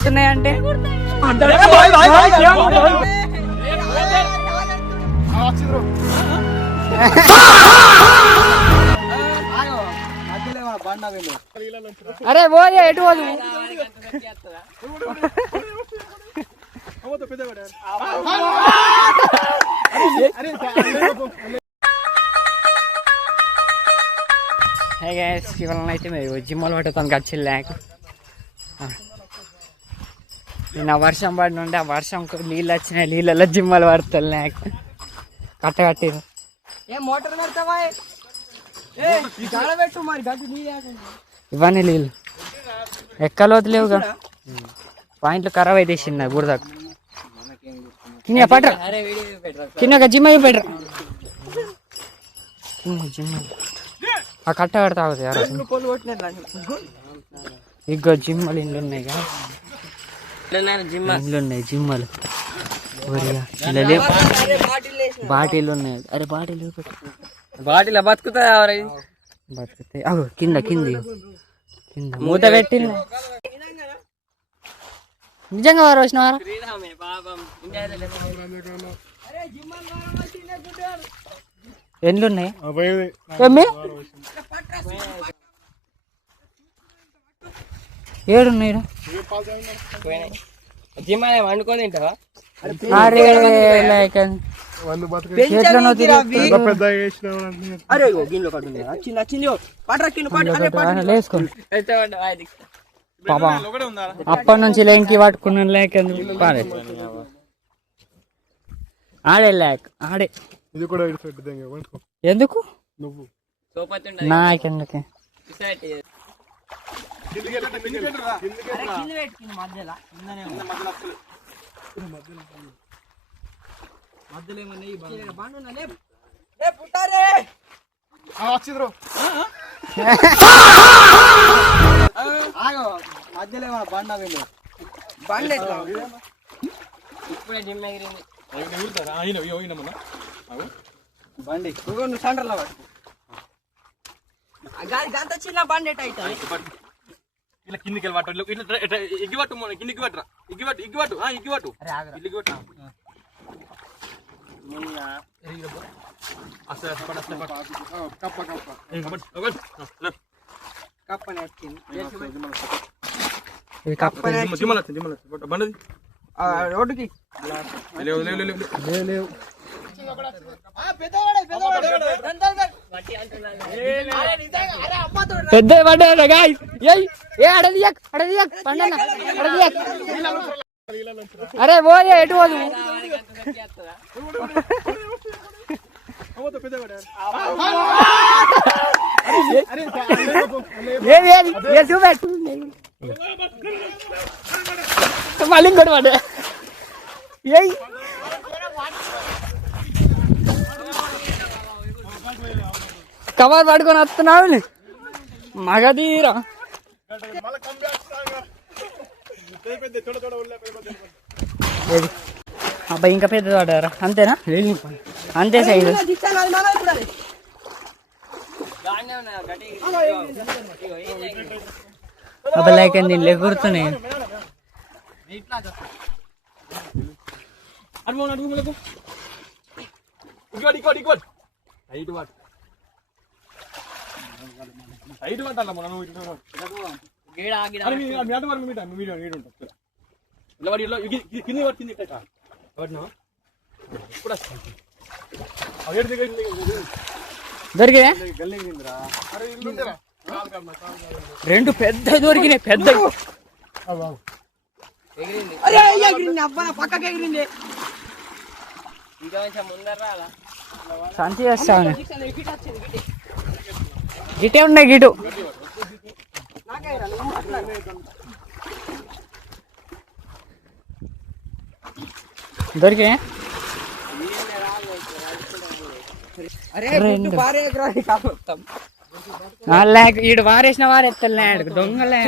అంటే అరే పోయే ఎటు పోదు ఇవాళ అయితే మీరు జిమ్మలు పట్టుతాను వచ్చి లేక నిన్న వర్షం పడి ఉంటే ఆ వర్షం నీళ్ళు వచ్చినాయి నీళ్ళలో జిమ్మలు పడతాను లేక కట్టగట్టిరు ఇవన్నీ నీళ్ళు ఎక్కలోతు లేవుగా పాయింట్లు ఖరాబ్ అయితే చిన్న బురదకు కింద పట్ర కింద జిమ్ అయ్యి పెట్టరా జిమ్ ఆ కట్ట కడతా ఇగో జిమ్మలు ఇండ్లు ఉన్నాయి కదా ఇండ్లు ఉన్నాయి జిమ్మలు బాటిల్ ఉన్నాయి అరే బాటిల్ బాటిల్ బతుకుతాయి బతుకుతాయి అగో కింద కింది కింద మూత పెట్టింది నిజంగా వారు వచ్చినవారా ఎన్ని ఉన్నాయి ఏడున్నాయి వండుకొని తింటావా అరే పాపా అప్పటి నుంచి లేంకి పట్టుకున్న లేక ఆడే లేక ఆడే ఎందుకు నాకెందుకే ఇప్పుడే జిమ్ ఎగిరింది బండి సెంటర్లో గంత చిన్న బండి ఇలా కిందికి వెళ్ళి ఇట్లా ఎగ్గిపట్టు కిందికి పట్టరా ఇగ్గిపట్టు రోడ్డుకి పెద్ద అరే పోయే ఎటు పోదు మళ్ళీ ఇంకోటి పడే కవర్ పట్టుకొని వస్తున్నావు మగధీరా అబ్బాయి ఇంకా పెద్దది పడ్డారా అంతేనా అంతే సైజు అబ్బాయి లైక్ దీనిలో ఎగురుతున్నాయి దొరికినా రెండు పెద్ద దొరికినాయి పెద్ద పక్కకి ఎగిరింది శాంతి చేస్తాను గిటే ఉన్నాయి గిటు దొరికినా ఈడు వారేసిన వారెత్తలే దొంగలే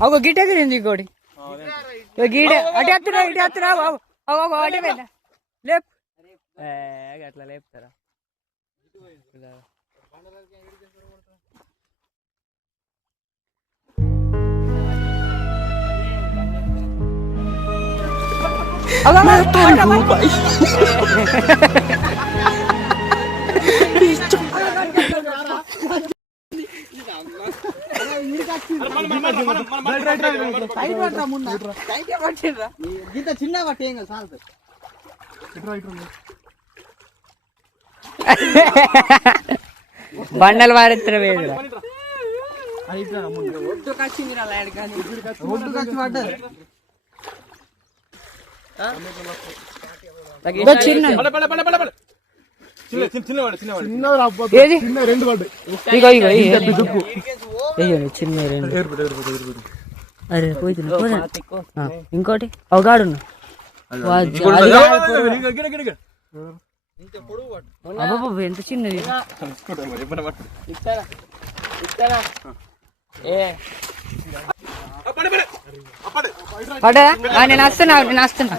ఒక గిట ఎగిరింది ఇంకోటి గీడ అటు ఎత్తురా ఇటు ఎత్తురా బాబు అటే పెట్ట లేపు అట్లా లేపుతారా చిన్న పట్టి ఏం కాదు బండలు వారెత్తర వేడు ఒడ్డు కచ్చి పడ్డారు చిన్న ఏది రెండు పడ్డాయి ఇగో చిన్న రెండు అరే పోతుంది ఇంకోటి అవగాడు ఎంత చిన్నది పడ్డా నేను వస్తున్నా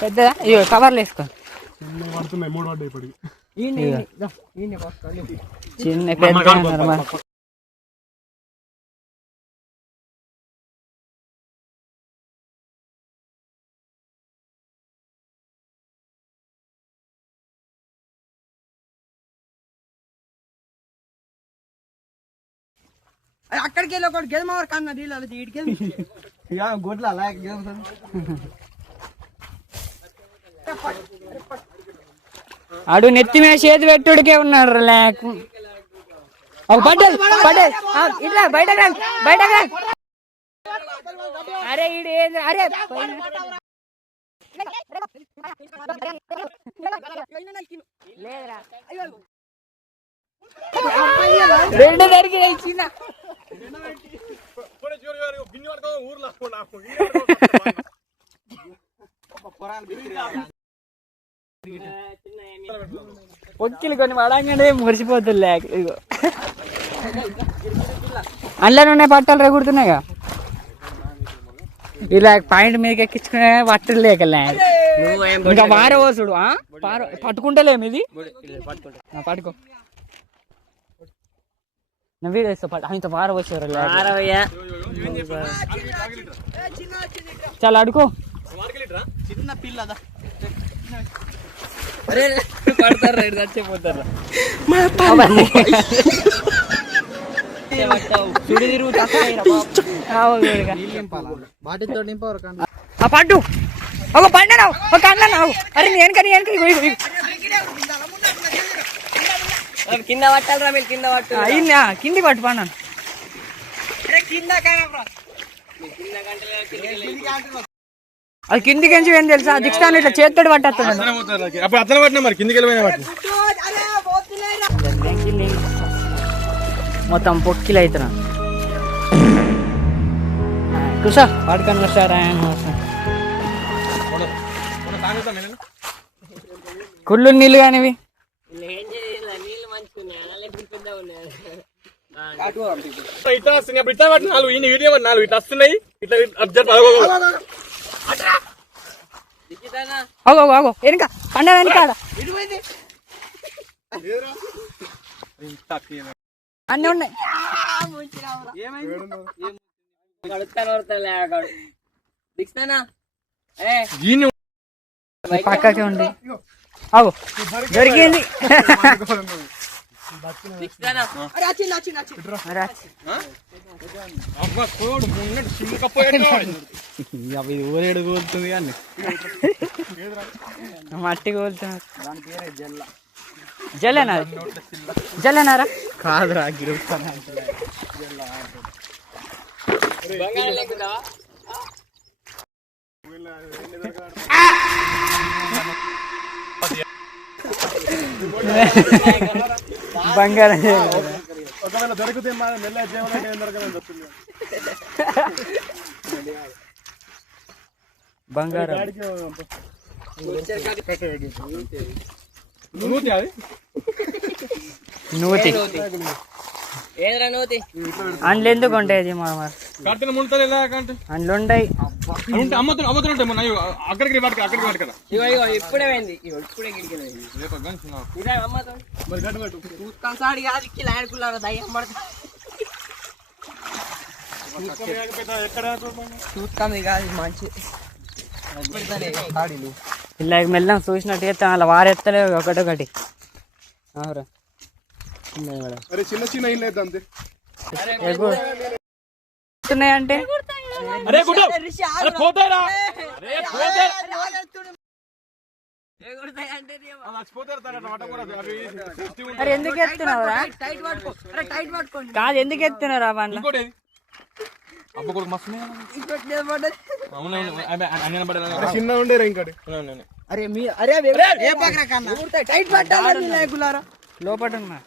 పెద్దదా ఇగో కవర్లు వేసుకో చిన్న పెద్ద అక్కడికి వెళ్ళి ఒకటి గెలమవర్ కన్నా నీళ్ళు ఇటుకెళ్ళి గొడ్ల అలా ఆడు నెత్తి మీద చేతి పెట్టుడికే ఉన్నాడు లేక పడ్డది ఇట్లా బయటకు అరే ఈడు ఏంది అరే రెండు దరికి చిన్న పొక్కిలు కొన్ని పడంగానే మురిసిపోతుంది లేక ఇగో అందులో ఉన్నాయి పట్టాలు రెగుడుతున్నాయిగా ఇలా పాయింట్ మీదకి ఎక్కించుకునే పట్టలు లేక ఇంకా వారవోసుడు పట్టుకుంటలేము ఇది పట్టుకో నా వీడియో ఇస్తా ఆయనతో వారవోసారు చాలా అడుకో చిన్న పిల్లదా పడతారు చచ్చిపోతారు బాటితో నింపవరు పట్టు ఒక పండు ఒక అన్నావు అరే వెనకని కింద పట్టాలరా మీరు కింద పట్టు అయిందా కింది పట్టు పన్నాను అది కిందికి ఎంచి ఏం తెలుసా దిక్స్తాను ఇట్లా చేత్తోడు పట్టేస్తాడు అప్పుడు అతను పట్టినా మరి కిందికి వెళ్ళిపోయినా మొత్తం పొక్కిలు అవుతున్నా కుసా పడుకొని వస్తారా కుళ్ళు నీళ్ళు కానివి ఇట్లా నాలుగు ఈ వీడియో నాలుగు ఇట్లా వస్తున్నాయి ఇట్లా ఆగో వెనుక పండ వెనక అన్నీ ఉన్నాయి పక్కకే ఉంది అవు దొరికింది ఊరేడు కోలుతుంది కానీ మట్టి కోలుతున్నారు జల్లేనా జల్లేనారా కాదురా గిరుస్తాను బంగారం ఒకవేళ దొరికితే బంగారం నూతి అందులో ఎందుకు ఉంటాయి జిమ్ మరి కట్టిన ముంటలు ఎలా కంటే అందులో ఉంటాయి ఉంటే అమ్మతులు ఉంటాయి మొన్న అక్కడికి వాటి కదా ఇప్పుడే పోయింది ఇప్పుడే గిడికి మరి గట్టు పట్టు చూస్తాం సాడి కాదు ఇక్కి లాడుకున్నారు దయ్యం పడతా చూస్తాం ఇక అది మంచి సాడీలు ఇలా మెల్లం చూసినట్టు చేస్తాం అలా వారెత్తలేవు ఒకటొకటి అవురా అరే చిన్న చిన్న ఇల్లు అయితే అంతే ఉన్నాయంటే అరే గుడ్డు అరే పోతారా అరే పోతే మరి ఎందుకు ఎత్తున్నావురా టైట్ పట్టుకో అరే టైట్ పట్టుకోండి కాదు ఎందుకు ఎత్తున్నారా వాళ్ళ ఇంకోటి అబ్బ కూడా మస్తు చిన్న ఉండేరా ఇంకోటి అరే మీ అరే ఏ పక్కన కన్నా టైట్ పట్టాలి లేకులారా లోపల ఉన్నా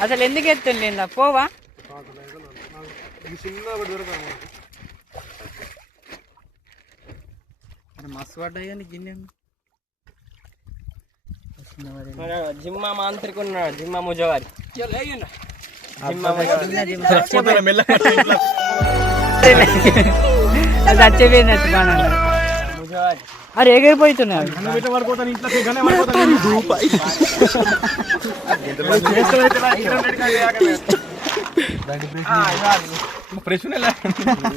అసలు ఎందుకు ఎత్తుండే పోవా చిన్న ఒకటి దొరకదు మస్తు పడ్డాయి గిన్నె జిమ్మా మాంత్రిక ఉన్నాడు జిమ్మా ముజవారి చచ్చిపోయినట్టు కానండి అరే ఎగిరిపోతున్నాయి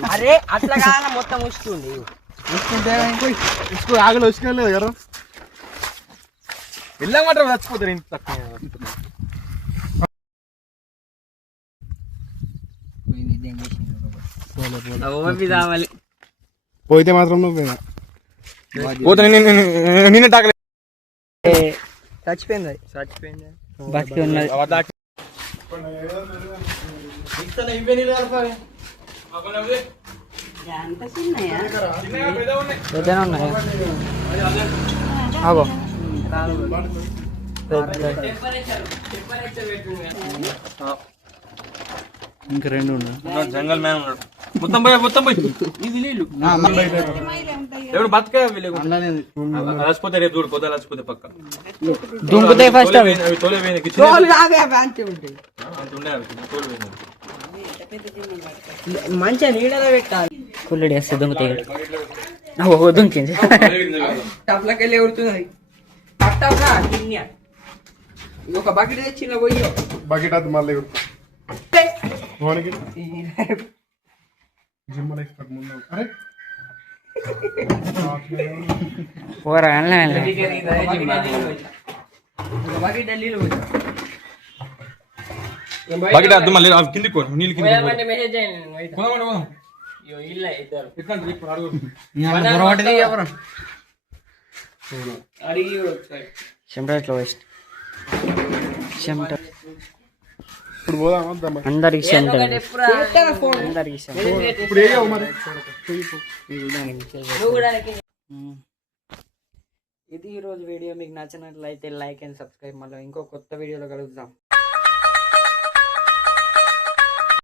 అరే అట్లా కాన మొత్తం వస్తుంది ఆగలు వచ్చి ఎవరు వెళ్ళమంటారు చచ్చిపోతారు ఇంత కావాలి పోయితే మాత్రం నువ్వు పోతే నిన్న టాకలే చచ్చిపోయింది చచ్చిపోయింది బతికి ఉన్నది పెద్దనే ఉన్నాయి ఆగో ఇంకా రెండు ఉన్నాయి జంగల్ మ్యాన్ ఉన్నాడు మొత్తం పోయి ఇది నీళ్ళు ఎవడు బతకే రాసిపోతే రేపు చూడు పొద్దు రాసిపోతే పక్క దుంకుతాయి ఫస్ట్ అవి అవి తోలే పోయినాయి ఉండే తోలు పోయినాయి మంచిగా నీడలో పెట్టాలి కుళ్ళడి వేస్తే దుంకుతాయి దుంకింది టప్లకి వెళ్ళి ఉడుతుంది పట్టా గిన్నె ఒక బకెట్ తెచ్చిన పోయి బకెట్ అది మళ్ళీ జిమ్మలో ఎక్స్పర్ట్ ముందు అరే పోరా బకెట్ నీళ్ళు బకెట్ అర్థం మళ్ళీ కిందికి పో నీళ్ళు కింద మెసేజ్ చేయండి చెమటలో వేస్ట్ చెమట ఇప్పుడు పోదాం వద్దామా అందరికి చెమట అందరికి చెమట ఇప్పుడు ఏ మరి ఇది ఈరోజు వీడియో మీకు నచ్చినట్లయితే లైక్ అండ్ సబ్స్క్రైబ్ మళ్ళీ ఇంకో కొత్త వీడియోలో కలుద్దాం.